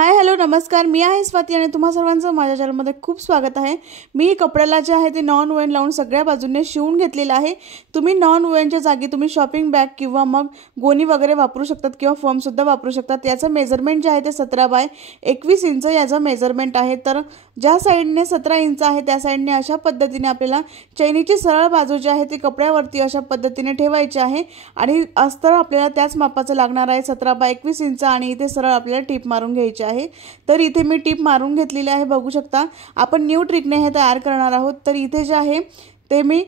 Hi hello नमस्कार, मी आहे स्वाती आणि तुम्हा सर्वांचं माझ्या चॅनलमध्ये खूप स्वागत आहे। मी कपड्याला जे आहे ते नॉन वोवन लावून सगळ्या बाजूने शिवून घेतलेला आहे। तुम्ही नॉन वोवनच्या जागी तुम्ही शॉपिंग बॅग किंवा मग गोणी वगैरे वापरू शकतात किंवा फॉर्म सुद्धा वापरू शकतात। याचं मेजरमेंट जे आहे ते 17 बाय 21 इंच याचं मेजरमेंट आहे। तर ज्या साइडने 17 इंच आहे त्या साइडने अशा पद्धतीने आपल्याला चैनीची सरळ बाजू जी आहे ती कपड्यावरती अशा पद्धतीने ठेवायची आहे आणि अस्तर आपल्याला त्याच मापाचं लागणार आहे 17 बाय 21 इंच आणि इथे सरळ आपल्याला टिप मारून घ्यायची आहे। तर इथे मी टिप मारून घेतलेली आहे, बघू शकता। आपण न्यू ट्रिकने हे तयार करणार आहोत। तर इथे जे आहे ते मी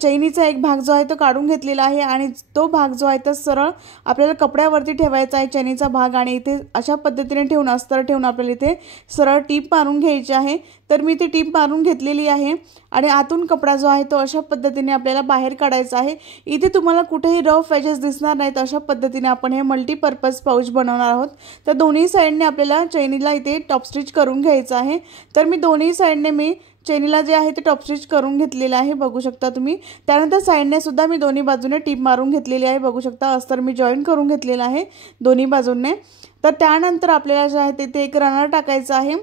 चैनीचा एक भाग जो आहे तो काढून घेतलेला आहे आणि तो भाग जो आहे तो सरळ आपल्याला कपड्यावरती ठेवायचा आहे चैनीचा भाग आणि इथे अशा पद्धतीने ठेवून अस्तर ठेवून आपल्याला इथे सरळ टिप मारून घ्यायची आहे। तर मी इथे टिप मारून घेतलेली आहे आणि आतून कपडा जो आहे तो अशा पद्धतीने आपल्याला बाहेर काढायचा आहे। इथे तुम्हाला कुठेही रफ एजेस दिसणार नाहीत, अशा पद्धतीने आपण हे मल्टीपर्पज पाउच बनवणार आहोत। तर दोन्ही साइडने आपल्याला चैनीला इथे टॉप स्टिच करून घ्यायचं आहे। तर मी दोन्ही साइडने मी चैनीला जे आहे ते टॉप स्टिच करून घेतलेले आहे, बघू शकता तुम्ही। त्यानंतर साइडने सुद्धा मी दोन्ही बाजूने टिप मारून घेतलेली आहे, बघू शकता। अस्तर मी जॉईन करून घेतलेला आहे दोन्ही बाजूने। तर त्यानंतर आपल्याला जे आहे ते एक रनर टाकायचं आहे।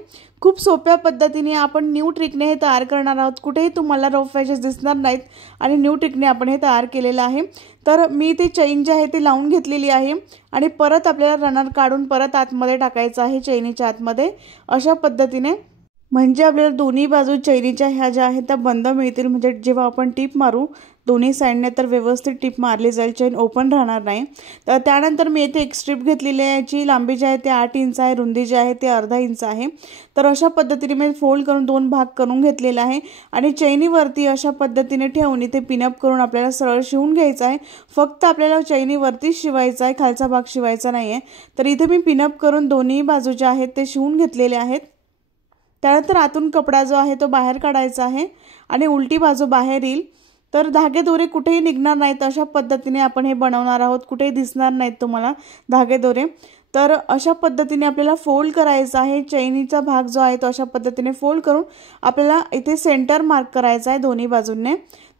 खूप सोप्या पद्धतीने आपण न्यू ट्रिकने हे तयार करणार आहोत। कुठेही तुम्हाला रफ एजेस दिसणार नाहीत आणि न्यू ट्रिकने आपण हे तयार केलेलं आहे। तर मी ते चैन जे आहे ते लावून घेतलेली आहे आणि परत आपल्याला रनर काढून परत आतमध्ये टाकायचं आहे चैनीच्या आतमध्ये अशा पद्धतीने, म्हणजे आपल्याला दोन्ही बाजू चैनीच्या ह्या ज्या आहेत त्या बंद मिळतील। म्हणजे जेव्हा आपण टिप मारू दोन्ही साइडने तर व्यवस्थित टिप मारली जाईल, चैन ओपन राहणार नाही। तर त्यानंतर मी इथे एक स्ट्रिप घेतलेली आहे, याची लांबी जी आहे ते 8 इंच आहे, रुंदी जी आहे ते अर्धा इंच आहे। तर अशा पद्धतीने मी फोल्ड करून दोन भाग करून घेतलेला आहे आणि चैनीवरती अशा पद्धतीने ठेवून इथे पिनअप करून आपल्याला सरळ शिवून घ्यायचं आहे। फक्त आपल्याला चैनीवरती शिवायचं आहे, खालचा भाग शिवायचा नाहीये। तर इथे मी पिनअप करून दोन्ही बाजू ज्या आहेत ते शिवून घेतलेले आहेत। त्यानंतर आतून कपडा जो आहे तो बाहेर काढायचा आहे आणि उलटी बाजू बाहेर येईल। तर धागे दोरे कुठेही निघणार नाहीत, अशा पद्धतीने आपण हे बनवणार आहोत। कुठेही दिसणार नाहीत तुम्हाला धागे दोरे। तर अशा पद्धतीने आपल्याला फोल्ड करायचा आहे। चैनीचा भाग जो आहे तो अशा पद्धतीने फोल्ड करून आपल्याला इथे सेंटर मार्क करायचा आहे दोन्ही बाजूंनी।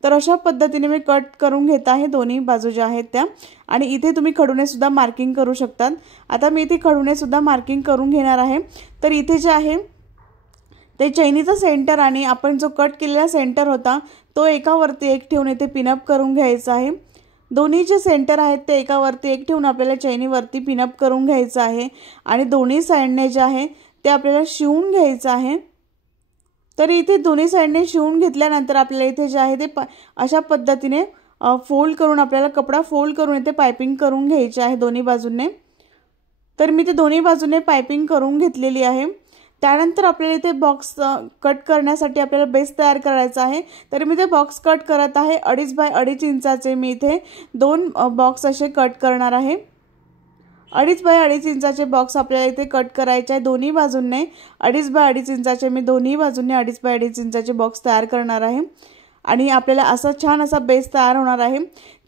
तर अशा पद्धतीने मी कट करून घेत आहे दोन्ही बाजू ज्या आहेत त्या, आणि इथे तुम्ही खडूने सुद्धा मार्किंग करू शकतात। आता मी इथे खडूने सुद्धा मार्किंग करून घेणार आहे। तर इथे जे आहे ते चैनीचा सेंटर आणि आपण जो कट केलेला सेंटर होता तो एकावरती एक ठेवून इथे पिनअप करून घ्यायचा आहे। दोन्ही जे सेंटर आहेत ते एकावरती एक ठेवून आपल्याला चैनीवरती पिनअप करून घ्यायचं आहे आणि दोन्ही साइडने जे आहे ते आपल्याला शिवून घ्यायचं आहे। तर इथे दोन्ही साइडने शिवून घेतल्यानंतर आपल्याला इथे जे आहे ते अशा पद्धतीने फोल्ड करून आपल्याला कपडा फोल्ड करून इथे पाइपिंग करून घ्यायची आहे दोन्ही बाजूने। तर मी ते दोन्ही बाजूने पाइपिंग करून घेतलेली आहे। त्यानंतर आपल्याला इथे बॉक्स कट करण्यासाठी आपल्याला बेस तयार करायचा आहे। तर मी ते बॉक्स कट करत आहे 2.5 बाय 2.5 इंचाचे मी इथे दोन बॉक्स असे कट करणार आहे। 2.5 बाय 2.5 इंचाचे बॉक्स आपल्याला इथे कट करायचे आहे दोन्ही बाजूंनी। 2.5 बाय 2.5 इंचाचे मी दोन्ही बाजूंनी 2.5 बाय 2.5 इंचाचे बॉक्स तयार करणार आहे आणि आपल्याला असा छान असा बेस तयार होणार आहे।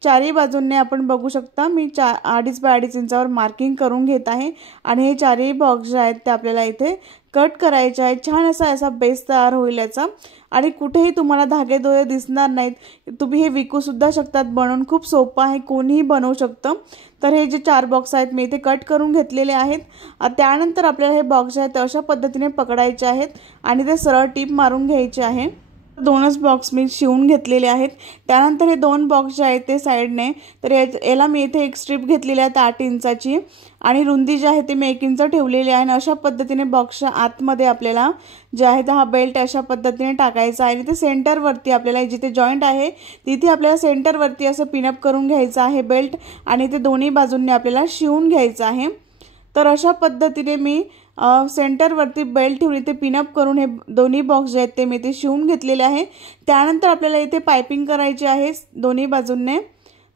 चारही बाजूंनी आपण बघू शकता मी 2.5 बाय 2.5 इंचावर मार्किंग करून घेत आहे आणि हे चारही बॉक्स जे आहेत ते आपल्याला इथे कट करायचे आहेत। छान असा बेस तयार होईल याचा आणि कुठेही तुम्हाला धागे दोरे दिसणार नाहीत। तुम्ही हे विकू सुद्धा शकतात बनवून, खूप सोपं आहे, कोणीही बनवू शकतं। तर हे जे 4 बॉक्स आहेत मी इथे कट करून घेतलेले आहेत। त्यानंतर आपल्याला हे बॉक्स जे आहेत अशा पद्धतीने पकडायचे आहेत आणि ते सरळ टिप मारून घ्यायचे आहे। दोनच बॉक्स मी शिवून घेतलेले आहेत। त्यानंतर हे दोन बॉक्स जे आहेत ते साइडने, तर याला मी इथे एक स्ट्रिप घेतलेली आहे 8 इंचाची आणि रुंदी जी आहे ते मी 1 इंच ठेवलेली आहे। आणि अशा पद्धतीने बॉक्सच्या आतमध्ये आपल्याला जे आहे हा बेल्ट अशा पद्धतीने टाकायचा आहे आणि ते सेंटरवरती आपल्याला जिथे जॉईंट आहे तिथे आपल्याला सेंटरवरती असं पिनअप करून घ्यायचं आहे बेल्ट आणि ते दोन्ही बाजूंनी आपल्याला शिवून घ्यायचं आहे। तर अशा पद्धतीने मी सेंटरवरती बेल्ट ठेवून इथे पिनअप करून हे दोन्ही बॉक्स जे आहेत ते मी इथे शिवून घेतलेले आहे। त्यानंतर आपल्याला इथे पाइपिंग करायची आहे दोन्ही बाजूंनी।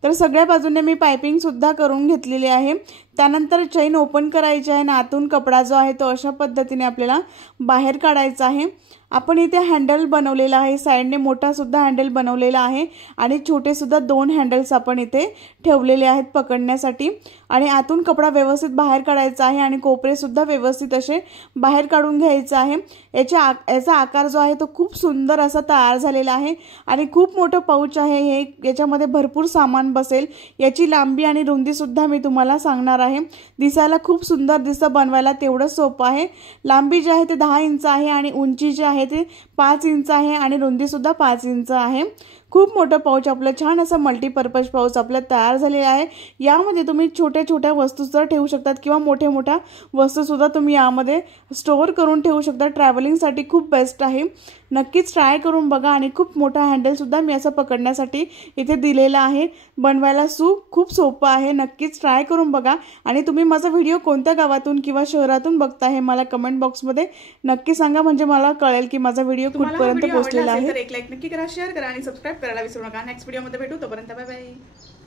तर सगळ्या बाजूंनी मी पाइपिंग सुद्धा करून घेतलेली आहे। त्यानंतर चैन ओपन करायची आहे आणि आतून कपडा जो आहे तो अशा पद्धतीने आपल्याला बाहेर काढायचा आहे। आपण इथे हँडल बनवलेला आहे, साइडने मोठा सुद्धा हँडल बनवलेला आहे आणि छोटे सुद्धा 2 हँडल्स आपण इथे ठेवलेले आहेत पकडण्यासाठी आणि आतून कपडा व्यवस्थित बाहेर काढायचा आहे आणि कोपरे सुद्धा व्यवस्थित असे बाहेर काढून घ्यायचे आहे। याचा आकार जो आहे तो खूप सुंदर असा तयार झालेला आहे आणि खूप मोठं पाउच आहे हे, याच्यामध्ये भरपूर सामान बसेल। याची लांबी आणि रुंदी सुद्धा मी तुम्हाला सांगणार असणार आहे। दिसायला खूप सुंदर दिसतं, बनवायला तेवढं सोपं आहे। लांबी जी आहे ते 10 इंच आहे आणि उंची जी आहे ते 5 इंच आहे आणि रुंदीसुद्धा 5 इंच आहे। खूप मोठं पाऊच आपलं छान असं मल्टीपर्पज पाऊच आपलं तयार झालेलं आहे। यामध्ये तुम्ही छोट्या छोट्या वस्तू सुद्धा ठेवू शकतात किंवा मोठ्या मोठ्या वस्तू सुद्धा तुम्ही यामध्ये स्टोअर करून ठेवू शकता। ट्रॅव्हलिंगसाठी खूप बेस्ट आहे, नक्कीच ट्राय करून बघा। आणि खूप मोठा हँडल सुद्धा मी असं पकडण्यासाठी इथे दिलेला आहे। बनवायला खूप सोपं आहे, नक्कीच ट्राय करून बघा। आणि तुम्ही माझा व्हिडिओ कोणत्या गावातून किंवा शहरातून बघताय मला कमेंट बॉक्समध्ये नक्की सांगा, म्हणजे मला कळेल की माझा व्हिडिओ कुठपर्यंत पोहोचलेला आहे। तर एक लाईक नक्की करा, शेअर करा आणि सबस्क्राइब करायला विसरू नका। नेक्स्ट व्हिडिओमध्ये भेटू, तोपर्यंत बाय बाय।